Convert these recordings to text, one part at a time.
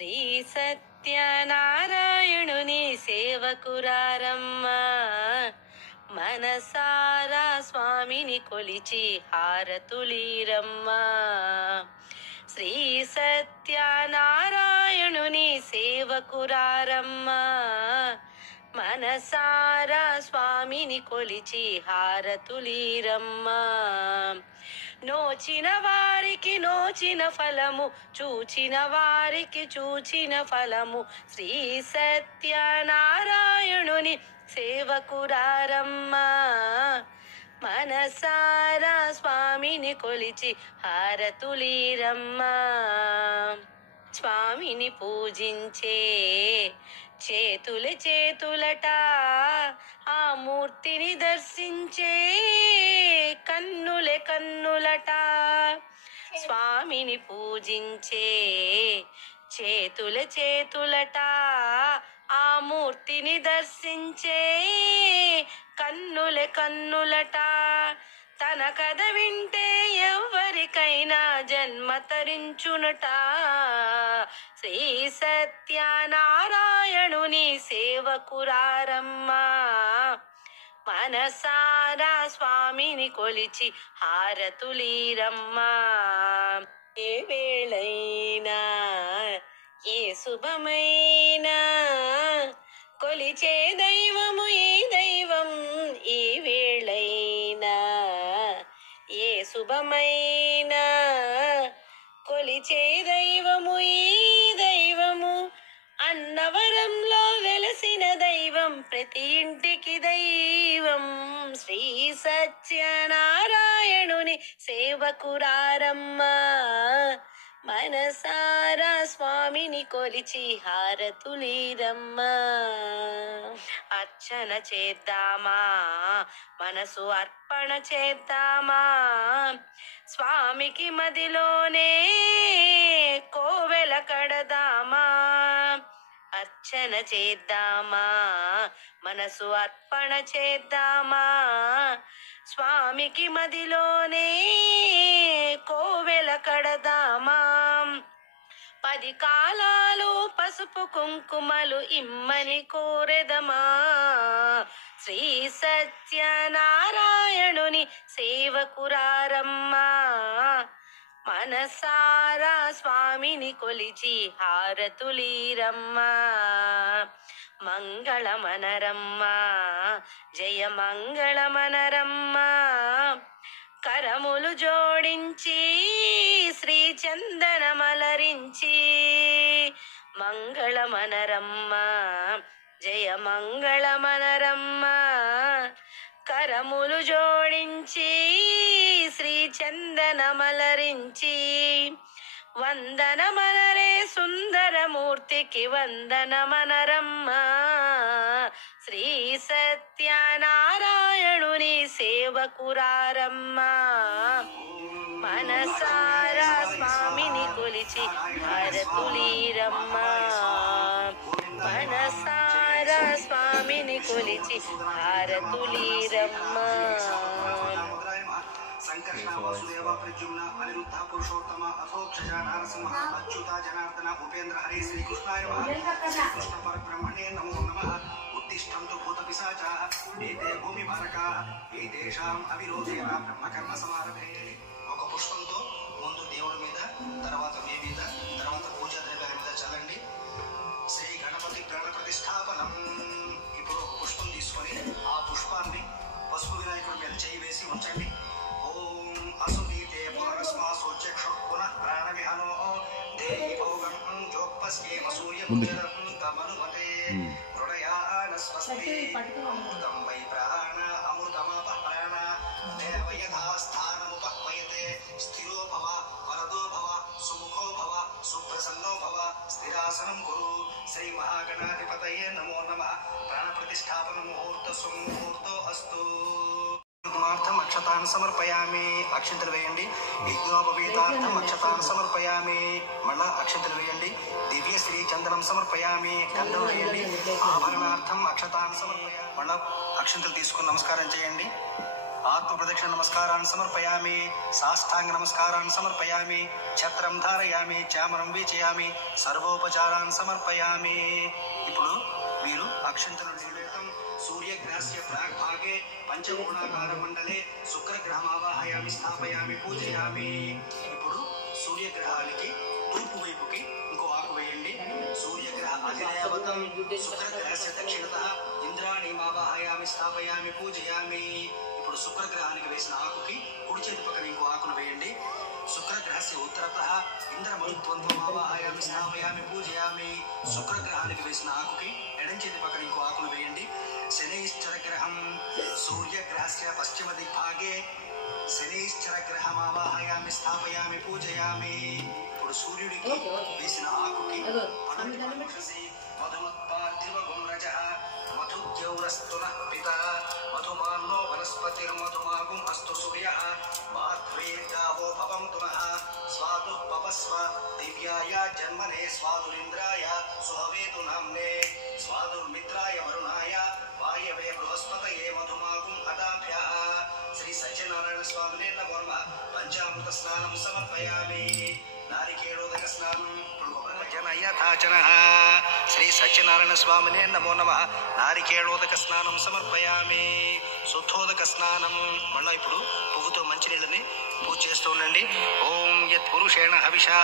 శ్రీ సత్యనారాయణుని సేవకురారమ్మా, మనసారా స్వామిని కొలిచి హారతులీరమ్మా. శ్రీ సత్యనారాయణుని సేవకురారమ్మా, మనసారా స్వామిని కొలిచి హారతులీరమ్మా. నోచిన వారికి నోచిన ఫలము, చూచిన వారికి చూచిన ఫలము. శ్రీ సత్యనారాయణుని సేవకురారమ్మా, మనసారా స్వామిని కొలిచి హారతులీరమ్మా. స్వామిని పూజించే చేతులే చేతులట, ఆ మూర్తిని దర్శించే కన్నులే కన్నులట. స్వామిని పూజించే చేతులే చేతులట, ఆ మూర్తిని దర్శించే కన్నులే కన్నులట. తన కథ వింటే ఎవరికైనా జన్మ తరించునట. శ్రీ సత్యనారాయణుని సేవకురారమ్మా, మనసారా స్వామిని కొలిచి హారతులీరమ్మా. ఏ వేళైనా ఏ శుభమైనా కొలిచే దైవము ఈ దైవం. ఈ వేళైనా ఏ శుభమైనా కొలిచే దైవము ఈ దైవము. అన్నవరంలో వెలసిన దైవం, ప్రతి ఇంటికి దైవం. శ్రీ సత్యనారాయణుని సేవకురారమ్మా, మనసారా స్వామిని కొలిచి హారతులీరమ్మా. అర్చన చేద్దామా, మనసు అర్పణ చేద్దామా, స్వామికి మదిలోనే కోవెల కడదామా. అర్చన చేద్దామా, మనసు అర్పణ చేద్దామా, స్వామికి మదిలోనే కోవెల కడదామా. 10 కాలాలు పసుపు కుంకుమలు ఇమ్మని కోరెదమా. శ్రీ సత్యనారాయణుని సేవకురారమ్మా, మనసారా స్వామిని కొలిచి హారతులీరమ్మా. మంగళమనరమ్మా, జయ మంగళమనరమ్మా. కరములు జోడించి శ్రీ చందనమలరించి. మంగళమనరమ్మా, జయ మంగళమనరమ్మా. కరములు జోడించి శ్రీ చందనమలరించి. వందనమనరే సుందరమూర్తికి వందనమనరమ్మా. శ్రీ సత్యనారాయణుని సేవకురారమ్మా, మనసారా స్వామిని కొలిచి హారతులీరమ్మా. మనసారా స్వామిని కొలిచి హారతులీరమ్మా. సంకర్షణ వాసుదేవ ప్రద్యుమ్న అనిరుద్ధ పురుషోత్తమ అథోక్షజ నారసింహ అచ్యుత జనార్దన ఉపేంద్ర హరి శ్రీకృష్ణాయ నమః. శ్రీకృష్ణ పరబ్రహ్మణే నమో నమః. ఉత్తిష్టంతు భూత పిశాచాః ఏతే భూమి భారకాః ఏతేషాం అవిరోధేన బ్రహ్మకర్మ సమారభే. ఒక పుష్పంతో ముందు దేవుడి మీద, తర్వాత మీ మీద, తర్వాత పూజా ద్రవ్యాల మీద చల్లండి. శ్రీ గణపతి గణ ప్రతిష్టాపనం. ఇప్పుడు ఒక పుష్పం తీసుకొని ఆ పుష్పాన్ని పసుపు వినాయకుడి మీద చేయి వేసి ఉంచండి. ఓం అసునీతే పునరస్మాసు చక్షు పునః ప్రాణవిహనో దేహి భోగం జోపస్కే మసూయముజరం తమనుమతే హృదయాన స్వస్తి అమృతం వై ప్రాణ అమృతమాప ప్రాణ దేవయథాస్థానముపహ్వయతే. స్థిరో భవ వరదో భవ సుముఖో భవ సుప్రసన్నో భవ స్థిరాసనం కురు. శ్రీ మహాగణాధిపతయే నమో నమః. ప్రాణ ప్రతిష్టాపన ముహూర్త సుముహూర్తో అస్తు. యజ్ఞార్థం అక్షతాన్ సమర్పయామి. అక్షంతలు వేయండి. యజ్ఞోపవీతార్థం అక్షతాన్ సమర్పయామి. మళ్ళా అక్షంతలు వేయండి. దివ్య శ్రీ చందనం సమర్పయామి. గంధం వేయండి. ఆభరణార్థం అక్షతాన్ సమర్పయామి. మళ్ళా అక్షంతలు తీసుకుని నమస్కారం చేయండి. ఆత్మ ప్రదక్షిణ నమస్కారాన్ని సమర్పయామి, సాష్టాంగ నమస్కారాన్ని సమర్పయామి, ఛత్రం ధారయామి, చామరం వీచయామి, సర్వోపచారాన్ని సమర్పయామి. ఇప్పుడు మీరు అక్షంతలు నివేదం సూర్యగ్రహస్య ప్రాగ్భాగే పంచకోణాకార మండలే శుక్రగ్రహమావాహయామి, స్థాపయామి, పూజయామి. ఇప్పుడు సూర్యగ్రహానికి తూర్పు వైపుకి ఇంకో ఆకు వేయండి. సూర్యగ్రహ అధిదేవతం శుక్రగ్రహస్య దక్షిణతః ఇంద్రాణీమావాహయామి, స్థాపయామి, పూజయామి. ఇప్పుడు శుక్రగ్రహానికి వేసిన ఆకుకి కుడి చేతి పక్కన ఇంకో ఆకును వేయండి. శుక్రగ్రహస్య ఉత్తరతః ఇంద్రమరుత్వంతమావాహయామి, స్థాపయామి, పూజయామి. శుక్రగ్రహానికి వేసిన ఆకుకి ఎడం చేతి పక్కన ఇంకో ఆకును వేయండి. శనైశ్చరగ్రహం సూర్యగ్రహస్య పశ్చిమ దిగ్భాగే శనైశ్చరగ్రహమావాహయామి, స్థాపయామి, పూజయామి. ఇప్పుడు సూర్యుడికి వేసిన ఆకుకి మధుమత్పార్థివ గుమ్రజః మధుద్యౌరస్తునః పితః మధుమాన్నో వనస్పతిర్మధుమాగుం అస్తు సూర్యః మాధ్వేర్గావో భవంతు నః స్వాదుః పవస్వ దివ్యాయ జన్మనే స్వాదురింద్రాయ సుహవేతు నామ్నే స్వాదుర్మిత్రాయ వరుణాయ వాయవే బృహస్పతయే మధుమాగుం అదాభ్యః. శ్రీ సత్యనారాయణ స్వామినే నమో నమః. పంచామృత స్నానం సమర్పయామి. నారికేళోదక స్నానం యథాచనః. శ్రీ సత్యనారాయణ స్వామినే నమో నమః. నారికేళోదక స్నానం సమర్పయామి. శుద్ధోదక స్నానం. మళ్ళీ ఇప్పుడు పువ్వుతో మంచినీళ్ళని పూజ చేస్తూ ఉండండి. ఓం యత్ పురుషేణ హవిషా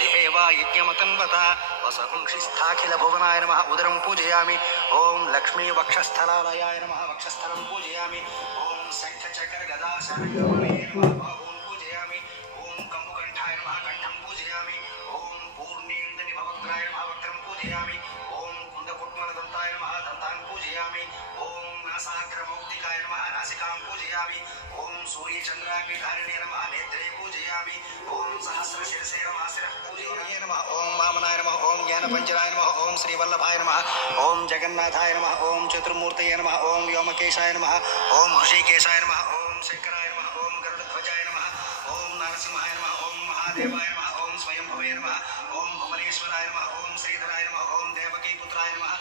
దేవా యజ్ఞమతన్వత వసంక్షిస్థాఖిల భువనాయ నమః. ఉదరం పూజయామి. ఓం లక్ష్మీ వక్షస్థలాలయాయ నమః. వక్షస్థలం పూజయామి. ఓం శంఖ చక్ర గదా శరణ్యవనే నమః. బాహూన్ పూజయామి. ఓం కంబుకంఠాయ నమః. కంఠం పూజయామి. ఓం పూర్ణేంద్రని భవక్త్రాయ నమః. వక్రం పూజయామి. ఓం కుండకుట్మలదంతాయ నమః. దంతాన్ పూజయామి. ఓం నాసాగ్రమౌక్తికాయ నమః. నాసికాం పూజయామి. ఓం సూర్యచంద్రాగ్నిధారిణే నమః. నేత్రే పూజయామి. ఓం సహస్రశిరసే నమః. శిరః పూజయామి నమః. ఓం వామనాయ నమః. ఓం జ్ఞానపంచరాయ నమః. ఓం శ్రీవల్లభాయ నమః. ఓం జగన్నాథాయ నమః. ఓం చతుర్మూర్తయే నమః. ఓం వ్యోమకేశాయ నమః. ఓం హృషికేశాయ నమః. ఓం శంకరాయ నమః. ఓం గరుడధ్వజాయ నమః. ఓం నరసింహాయ నమః. ఓం మహాదేవాయ నమః. ఓం స్వయంభవే నమః. ఓం భువనేశ్వరాయ నమః. ఓం శ్రీధరాయ నమః. ఓం దేవకీపుత్రాయ నమః.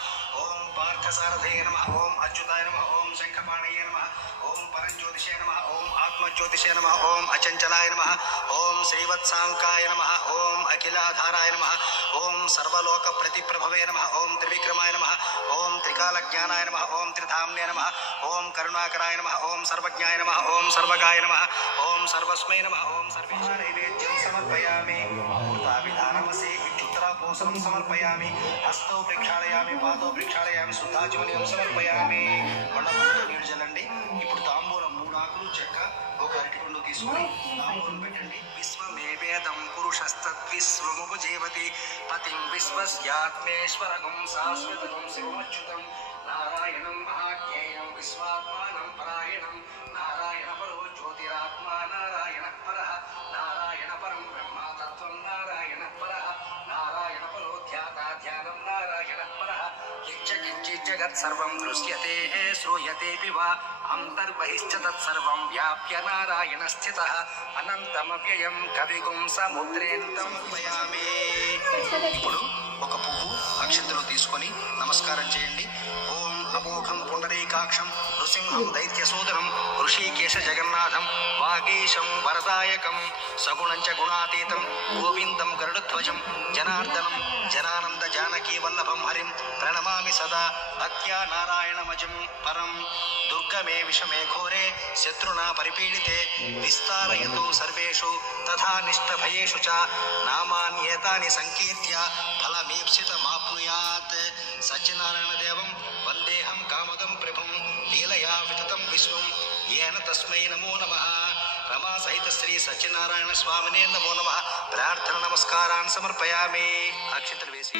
ఓం పార్థసారథయే నమః. ఓం అచ్యుతాయ నమః. ఓం శంఖపాణయే నమః. ఓం పరంజ్యోతిషే నమః. ఓం ఆత్మజ్యోతిషే నమః. ఓం అచంచలాయ నమః. ఓం శ్రీవత్సాంకాయ నమః. ఓం అఖిలాధారాయ నమః. ఓం సర్వలోక ప్రతిప్రభవే నమః. ఓం త్రివిక్రమాయ నమః. ఓం త్రికాలజ్ఞానాయ నమః. ఓం త్రిధామ్నే నమః. ఓం కరుణాకరాయ నమః. ఓం సర్వజ్ఞాయ నమః. ఓం సర్వగాయ నమః. ఓం సర్వస్మై నమః. ఓం సర్వేష నైవేద్యం సమర్పయామి. విధానమసి ఇత్యుత్తరాపోసనం సమర్పయామి. హస్తౌ ప్రక్షాళయామి. పాదౌ ప్రక్షాళయామి. శుద్ధాచమనీయం సమర్పయామి. కొండపూలతో నీళ్లు చల్లండి. ఇప్పుడు తాంబూలం 3 ఆకులు చెక్క ఒక అరటిపండు తీసుకుని తాంబూలం పెట్టండి. విశ్వమేవేదం పురుషస్తద్విశ్వముపజీవతి పతిం విశ్వస్యాత్మేశ్వరగం శాశ్వతం శివమచ్యుతం నారాయణం మహాజ్ఞేయం విశ్వాత్మానం పరాయణం నారాయణ పరో జ్యోతిరాత్మా నారాయణ పరః నారాయణ పరం బ్రహ్మ తత్వం నారాయణ పరః నారాయణ పరో ధ్యాత ధ్యానం నారాయణ పరః కించిత్ జగత్ సర్వం దృశ్యతే శ్రూయతేపి వా అంతర్బహిశ్చ తత్సర్వం వ్యాప్య నారాయణ స్థితః అనంతమవ్యయం కవిగుం సముద్రేంతం పయామి. ఇప్పుడు ఒక పువ్వు అక్షంతలు తీసుకొని నమస్కారం చేయండి. ఓం అమోఘం పుండరీకాక్షం నృసింహం దైత్యసోదరం ఋషికేశ జగన్నాథం వాగీశం వరదాయకం సగుణం చ గుణాతీతం గోవిందం గరుడధ్వజం జనార్దనం జనానంద జానకీ వల్లభం హరిం ప్రణమామి సదా భక్త్యా నారాయణమజం పరం. దుర్గమే విషమే ఘోరే శత్రునా పరిపీడితే విస్తారయతు సర్వేషు తథా నిష్ఠభయేషు చ నామాన్యేతాని సంకీర్త్య ఫలమీప్సితమాప్నుయాత్. సత్యనారాయణ దేవం వందేహం కామదం ప్రభుం లీలయా వితతం విశ్వం ఏన తస్మై నమో నమః. రమా సహిత శ్రీ సత్యనారాయణ స్వామినే నమో నమః. ప్రార్థన నమస్కారాన్ని సమర్పయామి. అక్షంతలు వేసి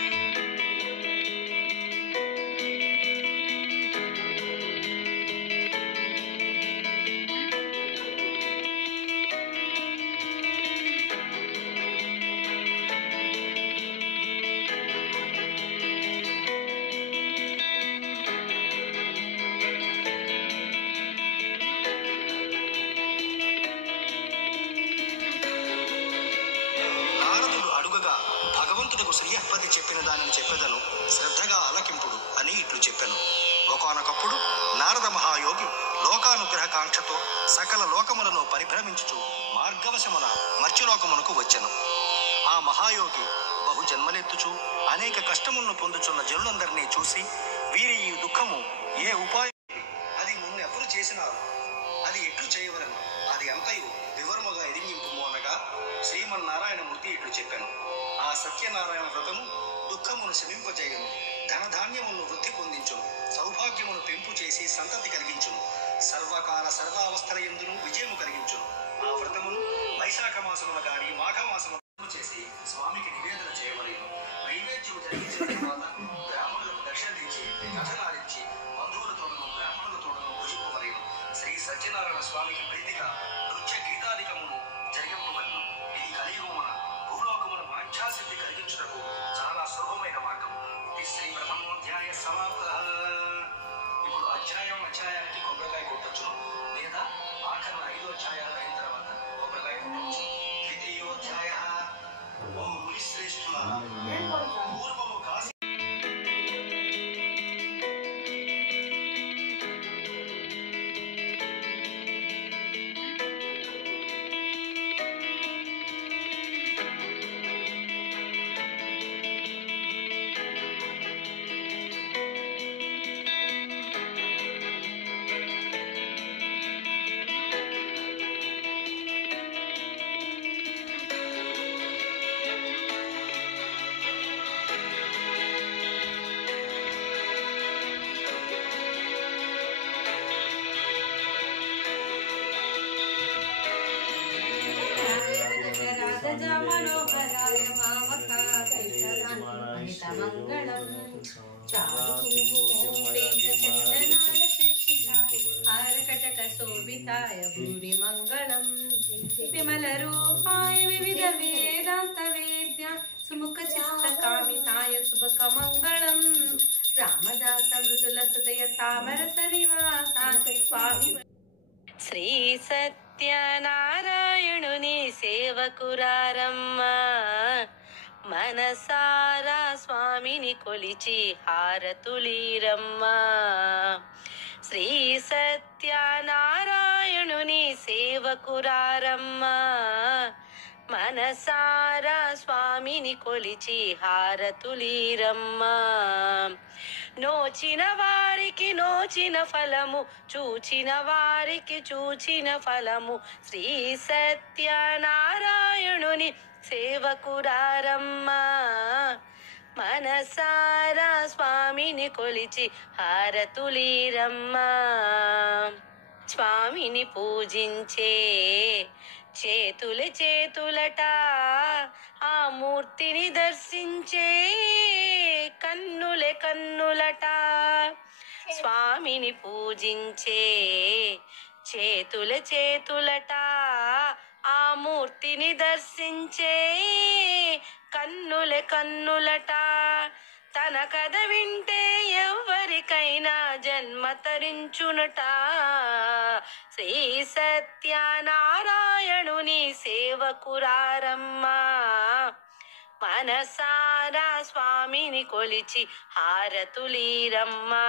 శ్రీయపతి చెప్పిన దాని మోక్షాకాంక్షతో సకల లోకములను పరిభ్రమించుచు మార్గవశమున మర్త్యలోకమునకు వచ్చెను. ఆ మహాయోగి బహు జన్మలెత్తుచు అనేక కష్టములను పొందుచున్న జనులందరినీ చూసి, వీరి ఈ దుఃఖము ఏ ఉపాయం, అది మున్నెవరు చేసినారు, అది ఎట్లు చేయవలను, అది అంతయు వివరముగా ఎదిగింపుము అనగా శ్రీమన్నారాయణమూర్తి ఇట్లు చెప్పెను. ఆ సత్యనారాయణ వ్రతము దుఃఖమును శమింపజేయును, ధనధాన్యమును వృద్ధి పొందించును, సౌభాగ్యమును పెంపు చేసి సంతతి కలిగించును, సర్వకాల సర్వావస్థల యందును విజయము కలిగించును. ఆ వ్రతమును వైశాఖ మాసమున గాని మాఘమాసమున చేసి స్వామికి నివేదన చేయవలేను. నైవేద్యము జరిగించిన తర్వాత బ్రాహ్మణులకు దక్షిణించి కథనాలించి బంధువులతోనూ బ్రాహ్మణులతోనూ భుజింపవలేను. శ్రీ సత్యనారాయణ స్వామికి ప్రీతిగా నృత్య గీతాధికమును జరిగింపవలను. ఇది కలియుగమున భూలోకమున వాంఛాసిద్ధి కలిగించుటకు చాలా సులభమైన మార్గం. ఇది శ్రీ బ్రహ్మోధ్యాయ సమాప్త. ఇప్పుడు అధ్యాయానికి కొబ్బరికాయ కొట్టొచ్చును, లేదా ఆఖరణ 5 అధ్యాయాలు అయిన తర్వాత కొబ్బరికాయ కొట్టవచ్చు. ద్వితీయోధ్యాయ. ఓ మునిశ్రేష్ఠులారా, పూర్వము కాశీ మనోహరాయ మామకామంగళం ఆరకటక శోభితాయ భూరి మంగళం విమల రూపాయ వివిధ వేదాంత వేద్య సుముఖ చిత్త కామితాయ శుభక మంగళం రామదాస మృదుల హృదయ తామరస నివాసాయ స్వామి. శ్రీ సత్యనారాయణుని సేవకురారమ్మా, మనసారా స్వామిని కొలిచి హారతులీరమ్మా. శ్రీ సత్యనారాయణుని సేవకురారమ్మా, మనసారా స్వామిని కొలిచి హారతులీరమ్మా. నోచిన వారికి నోచిన ఫలము, చూచిన వారికి చూచిన ఫలము. శ్రీ సత్యనారాయణుని సేవకురారమ్మా, మనసారా స్వామిని కొలిచి హారతులీరమ్మా. స్వామిని పూజించే చేతులట, ఆ మూర్తిని దర్శించే కన్నులట. స్వామిని పూజించే చేతులట, ఆ మూర్తిని దర్శించే కన్నులట. తన కథ వింటే ఎవరికైనా జన్మ తరించునట. శ్రీ సత్యనారాయణుని సేవకురారమ్మా, మనసారా స్వామిని కొలిచి హారతులీరమ్మా.